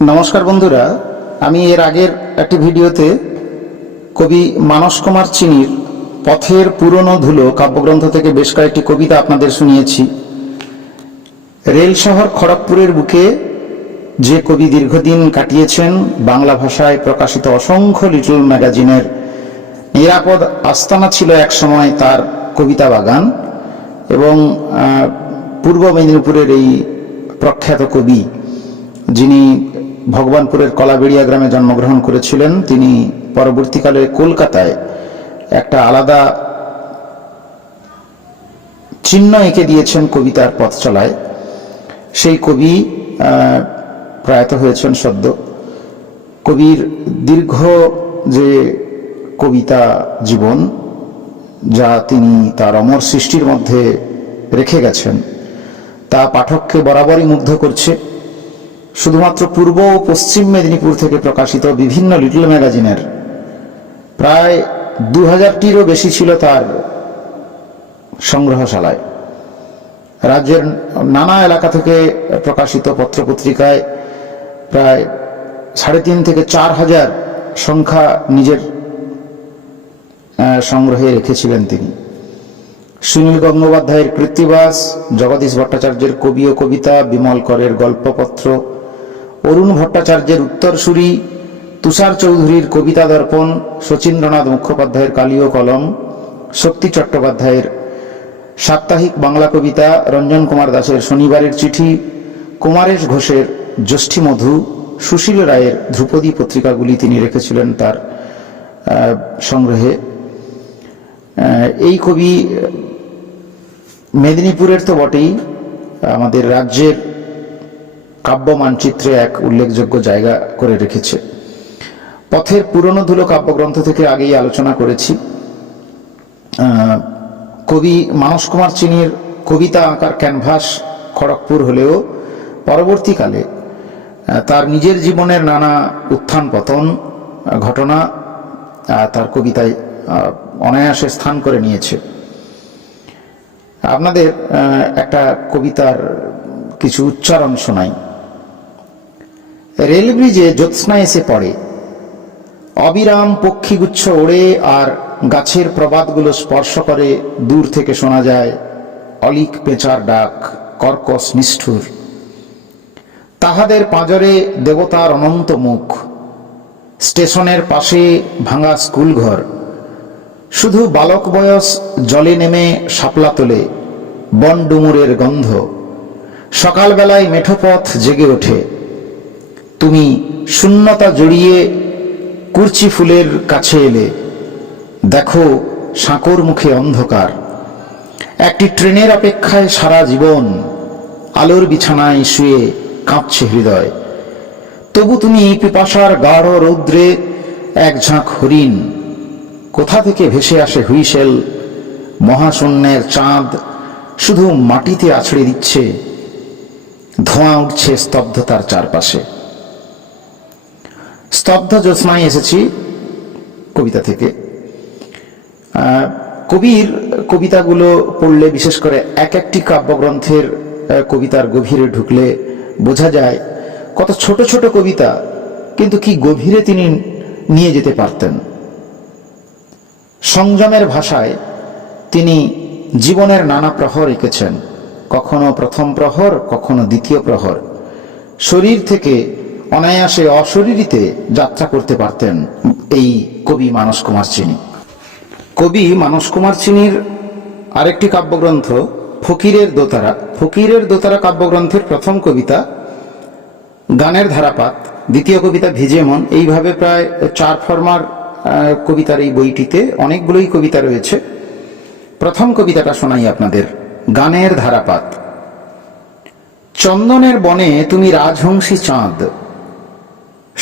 নমস্কার বন্ধুরা, আমি এর আগের একটি ভিডিওতে কবি মানস কুমার চিনির পথের পুরনো ধুলো কাব্যগ্রন্থ থেকে বেশ কয়েকটি কবিতা আপনাদের শুনিয়েছি। রেল শহর খড়গপুরের বুকে যে কবি দীর্ঘদিন কাটিয়েছেন, বাংলা ভাষায় প্রকাশিত অসংখ্য লিটল ম্যাগাজিনের নিরাপদ আস্তানা ছিল এক সময় তার কবিতা বাগান এবং পূর্ব মেদিনীপুরের এই প্রখ্যাত কবি যিনি ভগবানপুরের কলাবেড়িয়া গ্রামে জন্মগ্রহণ করেছিলেন। তিনি পরবর্তীকালে কলকাতায় একটা আলাদা চিহ্ন এঁকে দিয়েছেন কবিতার পথ চলায়। সেই কবি প্রয়াত হয়েছেন সদ্য। কবির দীর্ঘ যে কবিতা জীবন, যা তিনি তার অমর সৃষ্টির মধ্যে রেখে গেছেন, তা পাঠককে বরাবরই মুগ্ধ করছে। শুধুমাত্র পূর্ব ও পশ্চিম মেদিনীপুর থেকে প্রকাশিত বিভিন্ন লিটল ম্যাগাজিনের। প্রায় দু হাজারটিরও বেশি ছিল তার সংগ্রহশালায়। রাজ্যের নানা এলাকা থেকে প্রকাশিত পত্রপত্রিকায় প্রায় সাড়ে তিন থেকে চার হাজার সংখ্যা নিজের সংগ্রহে রেখেছিলেন তিনি। সুনীল গঙ্গোপাধ্যায়ের কৃত্তিবাস, জগদীশ ভট্টাচার্যের কবি ও কবিতা, বিমল করের গল্পপত্র অরুণ ভট্টাচার্যের উত্তরসূরি তুষার চৌধুরীর কবিতা দর্পণ, শচীন্দ্রনাথ মুখোপাধ্যায়ের কালীয় কলম, শক্তি চট্টোপাধ্যায়ের সাপ্তাহিক বাংলা কবিতা, রঞ্জন কুমার দাসের শনিবারের চিঠি, কুমারেশ ঘোষের জ্যোষ্ঠী মধু সুশীল রায়ের ধ্রুপদী পত্রিকাগুলি তিনি রেখেছিলেন তার সংগ্রহে। এই কবি মেদিনীপুরের তো বটেই, আমাদের রাজ্যের কাব্য মানচিত্রে এক উল্লেখযোগ্য জায়গা করে রেখেছে। পথের পুরনো ধুলো কাব্যগ্রন্থ থেকে আগেই আলোচনা করেছি। কবি মানস কুমার চিনির কবিতা আঁকার ক্যানভাস খড়গপুর হলেও পরবর্তীকালে তার নিজের জীবনের নানা উত্থান পতন ঘটনা তার কবিতায় অনায়াসে স্থান করে নিয়েছে। আপনাদের একটা কবিতার কিছু উচ্চারণ শোনাই। রেল ব্রিজে জ্যোৎস্না এসে পড়ে। অবিরাম পক্ষীগুচ্ছ ওড়ে আর গাছের প্রবাদগুলো স্পর্শ করে দূর থেকে শোনা যায়, অলিক পেঁচার ডাক, কর্কশ নিষ্ঠুর। তাহাদের পাঁজরে দেবতার অনন্ত মুখ। স্টেশনের পাশে ভাঙা স্কুলঘর। শুধু বালক বয়স জলে নেমে শাপলা তোলে বন ডুমুরের গন্ধ। সকালবেলায় মেঠোপথ জেগে ওঠে। তুমি শূন্যতা জড়িয়ে কুর্চি ফুলের কাছে এলে। দেখো, সাঁকোর মুখে অন্ধকার। একটি ট্রেনের অপেক্ষায় সারা জীবন আলোর বিছানায় শুয়ে কাঁপছে হৃদয়। তবু তুমি পিপাসার গাঢ় রৌদ্রে এক ঝাঁক হরিণ। কোথা থেকে ভেসে আসে হুইসেল? মহাশূন্যের চাঁদ শুধু মাটিতে আছড়ে দিচ্ছে। ধোঁয়া উঠছে স্তব্ধতার চারপাশে। স্তব্ধ জ্যোৎস্নায় এসেছি কবিতা থেকে। কবির কবিতাগুলো পড়লে, বিশেষ করে এক একটি কাব্যগ্রন্থের কবিতার গভীরে ঢুকলে বোঝা যায় কত ছোট ছোট কবিতা, কিন্তু কি গভীরে তিনি নিয়ে যেতে পারতেন। সংযমের ভাষায় তিনি জীবনের নানা প্রহর এঁকেছেন, কখনো প্রথম প্রহর, কখনো দ্বিতীয় প্রহর। শরীর থেকে অনায়াসে অশরীরিতে যাত্রা করতে পারতেন এই কবি মানস কুমার চিনি। কবি মানস কুমার চিনির আরেকটি কাব্যগ্রন্থ, ফকিরের দোতারা। ফকিরের দোতারা কাব্যগ্রন্থের প্রথম কবিতা গানের ধারাপাত, দ্বিতীয় কবিতা ভিজে মন। এইভাবে প্রায় চার ফর্মার কবিতার এই বইটিতে অনেকগুলোই কবিতা রয়েছে। প্রথম কবিতাটা শোনাই আপনাদের। গানের ধারাপাত। চন্দনের বনে তুমি রাজহংসী চাঁদ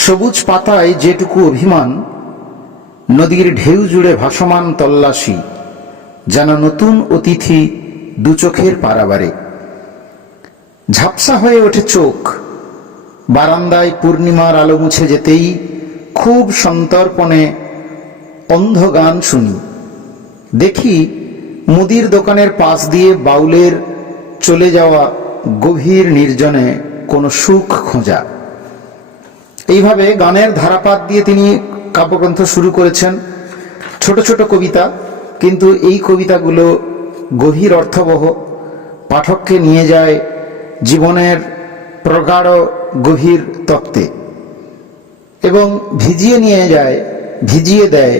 সবুজ পাতায় যেটুকু অভিমান, নদীর ঢেউ জুড়ে ভাসমান তল্লাশি, যেন নতুন অতিথি দু চোখের পারাবারে। ঝাপসা হয়ে ওঠে চোখ, বারান্দায় পূর্ণিমার আলো মুছে যেতেই খুব সন্তর্পণে অন্ধ গান শুনি। দেখি মুদির দোকানের পাশ দিয়ে বাউলের চলে যাওয়া গভীর নির্জনে কোনো সুখ খোঁজা। এইভাবে গানের ধারাপাত দিয়ে তিনি কাব্যগ্রন্থ শুরু করেছেন। ছোট ছোট কবিতা, কিন্তু এই কবিতাগুলো গভীর অর্থবহ। পাঠককে নিয়ে যায় জীবনের প্রগাঢ়, গভীর তত্ত্বে এবং ভিজিয়ে নিয়ে যায়, ভিজিয়ে দেয়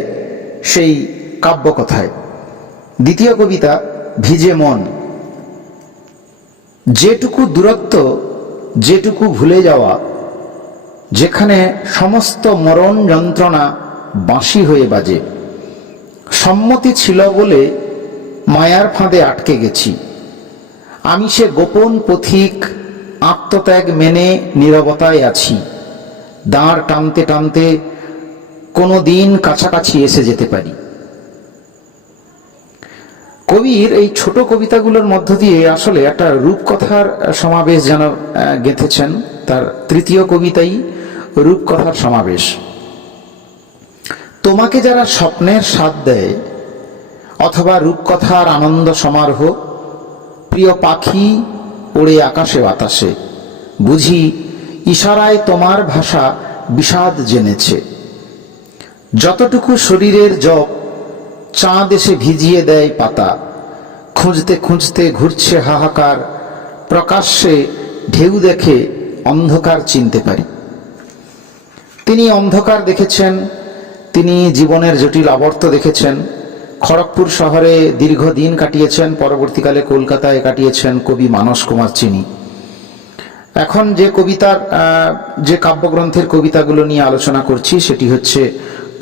সেই কাব্যকথায়। দ্বিতীয় কবিতা, ভিজে মন। যেটুকু দূরত্ব, যেটুকু ভুলে যাওয়া যেখানে সমস্ত মরণ যন্ত্রণা বাঁশি হয়ে বাজে। সম্মতি ছিল বলে মায়ার ফাঁদে আটকে গেছি। আমি সে গোপন পথিক আত্মত্যাগ মেনে নীরবতায় আছি। দাঁড় টানতে টানতে কোনো দিন কাছাকাছি এসে যেতে পারি। কবির এই ছোট কবিতাগুলোর মধ্য দিয়ে আসলে একটা রূপকথার সমাবেশ যেন গেঁথেছেন। তার তৃতীয় কবিতাই রূপকথার সমাবেশ। তোমাকে যারা স্বপ্নের স্বাদ দেয়, অথবা রূপকথার আনন্দ সমারোহ, প্রিয় পাখি ওড়ে আকাশে বাতাসে, বুঝি ইশারায় তোমার ভাষা বিষাদ জেনেছে। যতটুকু শরীরের জপ চাঁদ এসে ভিজিয়ে দেয় পাতা, খুঁজতে খুঁজতে ঘুরছে হাহাকার, প্রকাশ্যে ঢেউ দেখে অন্ধকার চিনতে পারি। তিনি অন্ধকার দেখেছেন, তিনি জীবনের জটিল আবর্ত দেখেছেন, খড়গপুর শহরে দীর্ঘদিন কাটিয়েছেন, পরবর্তীকালে কলকাতায় কাটিয়েছেন কবি মানস কুমার চিনি। এখন যে কবিতার যে কাব্যগ্রন্থের কবিতাগুলো নিয়ে আলোচনা করছি, সেটি হচ্ছে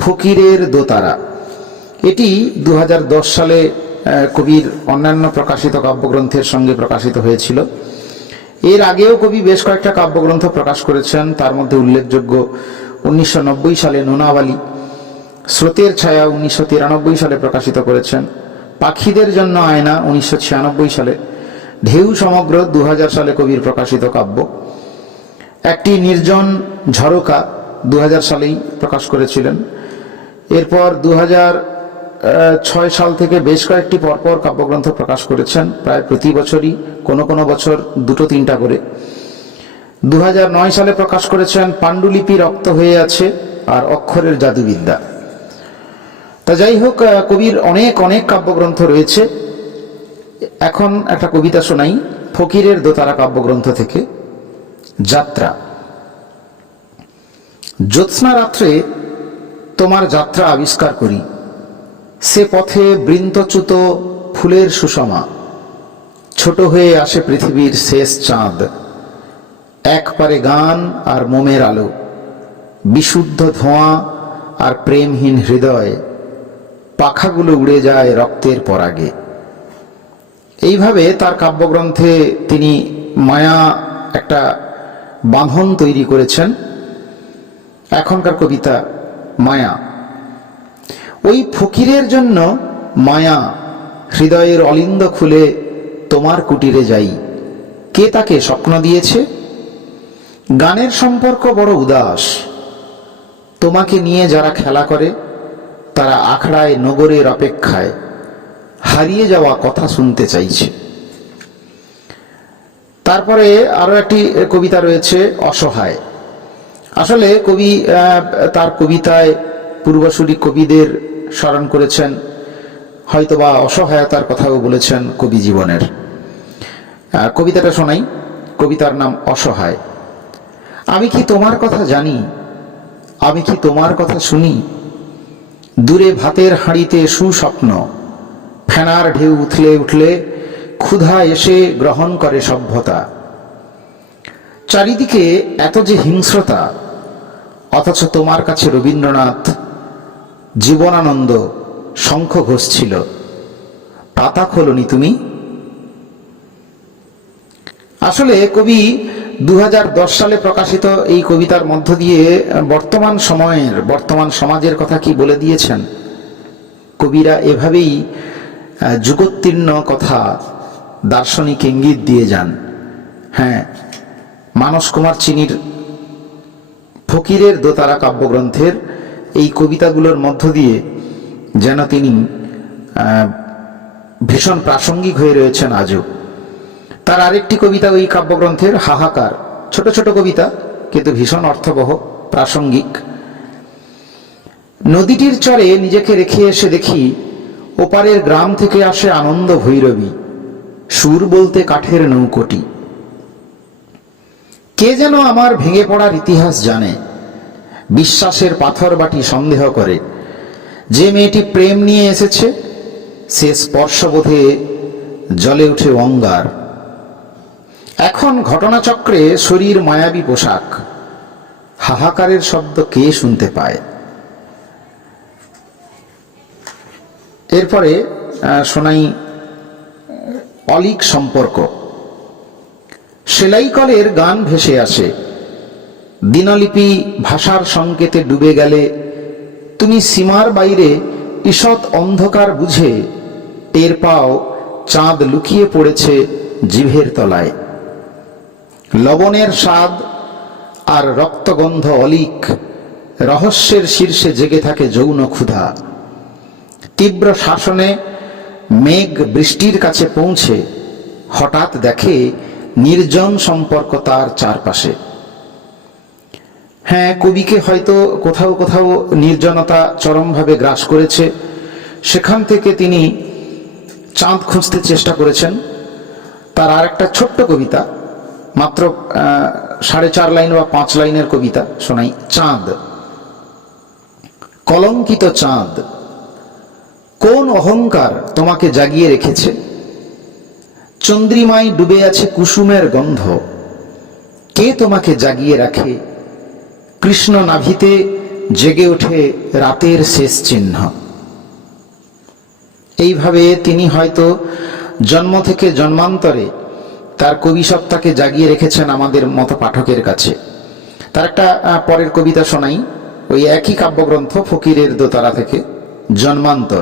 ফকিরের দোতারা। এটি দু হাজার দশ সালে কবির অন্যান্য প্রকাশিত কাব্যগ্রন্থের সঙ্গে প্রকাশিত হয়েছিল। এর আগেও কবি বেশ কয়েকটা কাব্যগ্রন্থ প্রকাশ করেছেন, তার মধ্যে উল্লেখযোগ্য উনিশশো নব্বই সালে নোনাবালি স্রোতের ছায়া উনিশশো তিরানব্বই সালে প্রকাশিত করেছেন। পাখিদের জন্য আয়না উনিশশো ছিয়ানব্বই সালে। ঢেউ সমগ্র দু হাজার সালে কবির প্রকাশিত কাব্য। একটি নির্জন ঝরকা দু হাজার সালেই প্রকাশ করেছিলেন। এরপর দু ছয় সাল থেকে বেশ কয়েকটি পরপর কাব্যগ্রন্থ প্রকাশ করেছেন। প্রায় প্রতি বছরই কোনো কোনো বছর দুটো তিনটা করে। দু হাজার নয় সালে প্রকাশ করেছেন পাণ্ডুলিপি রক্ত হয়ে আছে আর অক্ষরের জাদুবিদ্যা। তা যাই হোক কবির অনেক অনেক কাব্যগ্রন্থ রয়েছে। এখন একটা কবিতা শোনাই, ফকিরের দোতারা কাব্যগ্রন্থ থেকে। যাত্রা। জ্যোৎস্না রাত্রে তোমার যাত্রা আবিষ্কার করি। সে পথে বৃন্তচ্যুত ফুলের সুষমা। ছোট হয়ে আসে পৃথিবীর শেষ চাঁদ। এক পারে গান আর মোমের আলো, বিশুদ্ধ ধোঁয়া আর প্রেমহীন হৃদয়, পাখাগুলো উড়ে যায় রক্তের পরাগে। এইভাবে তার কাব্যগ্রন্থে তিনি মায়া একটা বাঁধন তৈরি করেছেন, এখনকার কবিতা মায়া। ওই ফকিরের জন্য মায়া হৃদয়ের অলিন্দ খুলে তোমার কুটিরে যাই। কে তাকে স্বপ্ন দিয়েছে? গানের সম্পর্ক বড় উদাস। তোমাকে নিয়ে যারা খেলা করে, তারা আখড়ায়, নগরের অপেক্ষায় হারিয়ে যাওয়া কথা শুনতে চাইছে। তারপরে আরও একটি কবিতা রয়েছে, অসহায়। আসলে কবি তার কবিতায় পূর্বসূরি কবিদের স্মরণ করেছেন, হয়তোবা অসহায়তার কথাও বলেছেন কবি জীবনের। কবিতাটা শোনাই। কবিতার নাম অসহায়। আমি কি তোমার কথা জানি? আমি কি তোমার কথা শুনি? দূরে ভাতের হাঁড়িতে সুস্বপ্ন, ফেনার ঢেউ উঠলে উঠলে ক্ষুধা এসে গ্রহণ করে সভ্যতা। চারিদিকে এত যে হিংস্রতা, অথচ তোমার কাছে রবীন্দ্রনাথ জীবনানন্দ শঙ্খ ঘোষ ছিল। পাতা খোলনি তুমি? আসলে কবি দু হাজার দশ সালে প্রকাশিত এই কবিতার মধ্য দিয়ে, বর্তমান সময়ের, বর্তমান সমাজের কথা কি বলে দিয়েছেন? কবিরা এভাবেই যুগোত্তীর্ণ কথা দার্শনিক ইঙ্গিত দিয়ে যান। হ্যাঁ মানস কুমার চিনির ফকিরের দোতারা কাব্যগ্রন্থের এই কবিতাগুলোর মধ্য দিয়ে যেন তিনি ভীষণ প্রাসঙ্গিক হয়ে রয়েছেন আজও। তার আরেকটি কবিতা ওই কাব্যগ্রন্থের হাহাকার। ছোট ছোট কবিতা, কিন্তু ভীষণ অর্থবহ, প্রাসঙ্গিক। নদীটির চরে নিজেকে রেখে এসে দেখি, ওপারের গ্রাম থেকে আসে আনন্দ ভৈরবী, সুর বলতে কাঠের নৌকোটি। কে যেন আমার ভেঙে পড়ার ইতিহাস জানে, বিশ্বাসের পাথর বাটি সন্দেহ করে। যে মেয়েটি প্রেম নিয়ে এসেছে, সে স্পর্শবোধে জলে উঠে অঙ্গার। এখন ঘটনাচক্রে শরীর মায়াবী পোশাক। হাহাকারের শব্দ কে শুনতে পায়? এরপরে শোনাই অলিক সম্পর্ক। সেলাই কলের গান ভেসে আসে। দিনলিপি ভাষার সংকেতে ডুবে গেলে, তুমি সীমার বাইরে ঈষৎ অন্ধকার বুঝে, টের পাও, চাঁদ লুকিয়ে পড়েছে জিভের তলায়। লবণের স্বাদ আর রক্তগন্ধ অলিক, রহস্যের শীর্ষে জেগে থাকে যৌন ক্ষুধা। তীব্র শাসনে মেঘ বৃষ্টির কাছে পৌঁছে হঠাৎ দেখে নির্জন সম্পর্ক তার চারপাশে। হ্যাঁ কবিকে হয়তো কোথাও কোথাও নির্জনতা চরমভাবে গ্রাস করেছে। সেখান থেকে তিনি চাঁদ খুঁজতে চেষ্টা করেছেন। তার আর একটা ছোট্ট কবিতা মাত্র সাড়ে চার লাইন বা পাঁচ লাইনের কবিতা শোনাই। চাঁদ। কলঙ্কিত চাঁদ। কোন অহংকার তোমাকে জাগিয়ে রেখেছে? চন্দ্রিমায় ডুবে আছে কুসুমের গন্ধ। কে তোমাকে জাগিয়ে রাখে? কৃষ্ণ নাভিতে জেগে ওঠে রাতের শেষ চিহ্ন। এইভাবে তিনি হয়তো জন্ম থেকে জন্মান্তরে তার কবি সত্তাকে জাগিয়ে রেখেছেন আমাদের মতো পাঠকের কাছে। তার একটা পরের কবিতা শোনাই। ওই একই কাব্যগ্রন্থ ফকিরের দোতারা থেকে। জন্মান্তর।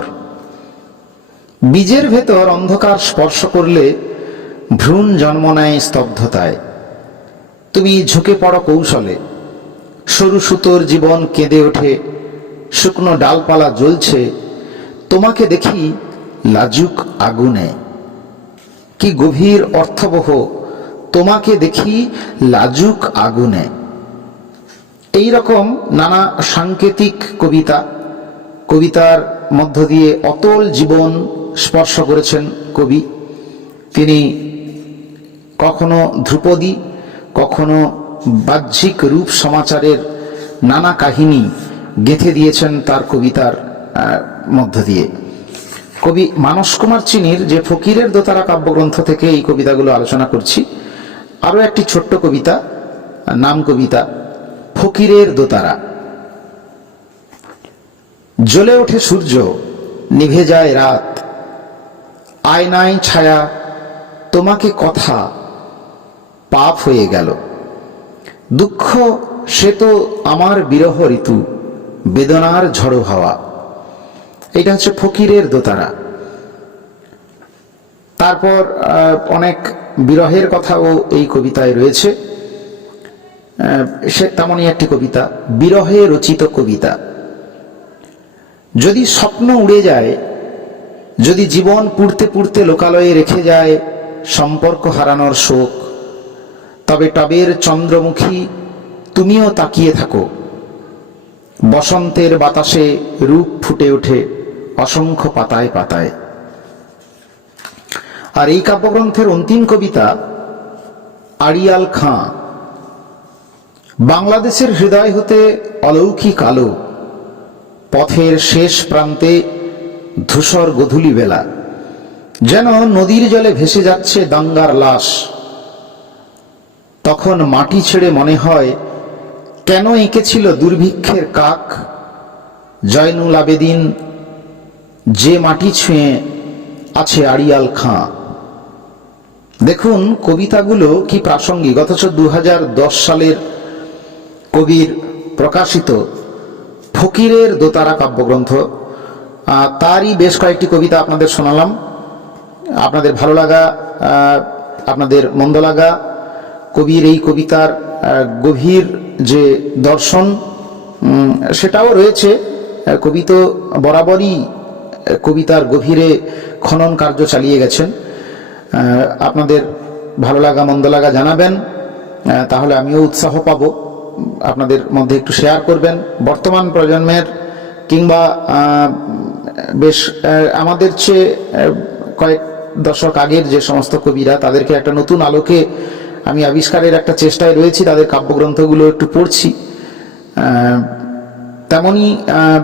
বীজের ভেতর অন্ধকার স্পর্শ করলে ভ্রূণ জন্ম নেয় স্তব্ধতায়। তুমি ঝুঁকে পড়ো কৌশলে। সরু সুতোর জীবন কেঁদে ওঠে। শুকনো ডালপালা জ্বলছে। তোমাকে দেখি লাজুক আগুনে। কি গভীর অর্থবহ। তোমাকে দেখি লাজুক আগুনে। এই রকম নানা সাংকেতিক কবিতা, কবিতার মধ্য দিয়ে অতল জীবন স্পর্শ করেছেন কবি। তিনি কখনো ধ্রুপদী, কখনো বাহ্যিক রূপ সমাচারের নানা কাহিনী গেঁথে দিয়েছেন তার কবিতার মধ্য দিয়ে। কবি মানস কুমার চিনির যে ফকিরের দোতারা কাব্যগ্রন্থ থেকে এই কবিতাগুলো আলোচনা করছি, আরও একটি ছোট্ট কবিতা, নাম কবিতা, ফকিরের দোতারা। জ্বলে ওঠে সূর্য, নিভে যায় রাত। আয়নায় ছায়া, তোমাকে কথা, পাপ হয়ে গেল। দুঃখ, সে তো আমার বিরহ ঋতু, বেদনার ঝড়ো হাওয়া। এটা হচ্ছে ফকিরের দোতারা। তারপর অনেক বিরহের কথাও এই কবিতায় রয়েছে। সে তেমনই একটি কবিতা, বিরহে রচিত কবিতা। যদি স্বপ্ন উড়ে যায়, যদি জীবন পুড়তে পুড়তে লোকালয়ে রেখে যায় সম্পর্ক হারানোর শোক, তবে টবের চন্দ্রমুখী তুমিও তাকিয়ে থাকো। বসন্তের বাতাসে রূপ ফুটে ওঠে অসংখ্য পাতায় পাতায়। আর এই কাব্যগ্রন্থের অন্তিম কবিতা আড়িয়াল খাঁ। বাংলাদেশের হৃদয় হতে অলৌকিক আলো, পথের শেষ প্রান্তে ধূসর গধূলি বেলা, যেন নদীর জলে ভেসে যাচ্ছে দাঙ্গার লাশ। তখন মাটি ছেড়ে মনে হয়, কেন এঁকেছিল দুর্ভিক্ষের কাক? জয়নুল আবেদিন যে মাটি ছুঁয়ে আছে আড়িয়াল খাঁ। দেখুন কবিতাগুলো কি প্রাসঙ্গিক, অথচ দু হাজার দশ সালের কবির প্রকাশিত ফকিরের দোতারা কাব্যগ্রন্থ। তারই বেশ কয়েকটি কবিতা আপনাদের শোনালাম। আপনাদের ভালো লাগা আপনাদের মন্দ লাগা, কবির এই কবিতার গভীর যে দর্শন সেটাও রয়েছে। কবি তো বরাবরই কবিতার গভীরে খনন কার্য চালিয়ে গেছেন। আপনাদের ভালো লাগা মন্দ লাগা জানাবেন। তাহলে আমিও উৎসাহ পাব। আপনাদের মধ্যে একটু শেয়ার করবেন। বর্তমান প্রজন্মের কিংবা বেশ আমাদের চেয়ে কয়েক দশক আগের যে সমস্ত কবিরা তাদেরকে একটা নতুন আলোকে আমি আবিষ্কারের একটা চেষ্টায় রয়েছি। তাদের কাব্যগ্রন্থগুলো একটু পড়ছি। আহ, তেমনি আহ,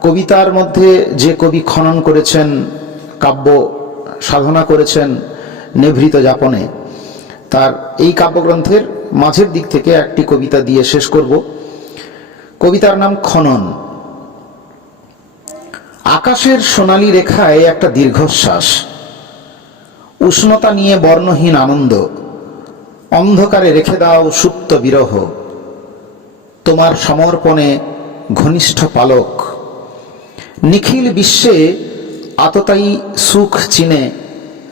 কবিতার মধ্যে যে কবি খনন করেছেন, কাব্য সাধনা করেছেন নেভৃত যাপনে, তার এই কাব্যগ্রন্থের মাঝের দিক থেকে একটি কবিতা দিয়ে শেষ করব। কবিতার নাম খনন। আকাশের সোনালি রেখায় একটা দীর্ঘশ্বাস। উষ্ণতা নিয়ে বর্ণহীন আনন্দ। অন্ধকারে রেখে দাও সুপ্ত বিরহ। তোমার সমর্পণে ঘনিষ্ঠ পালক। নিখিল বিশ্বে আততাই সুখ চিনে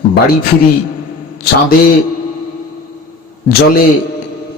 বাড়ি ফিরি চাঁদে জলে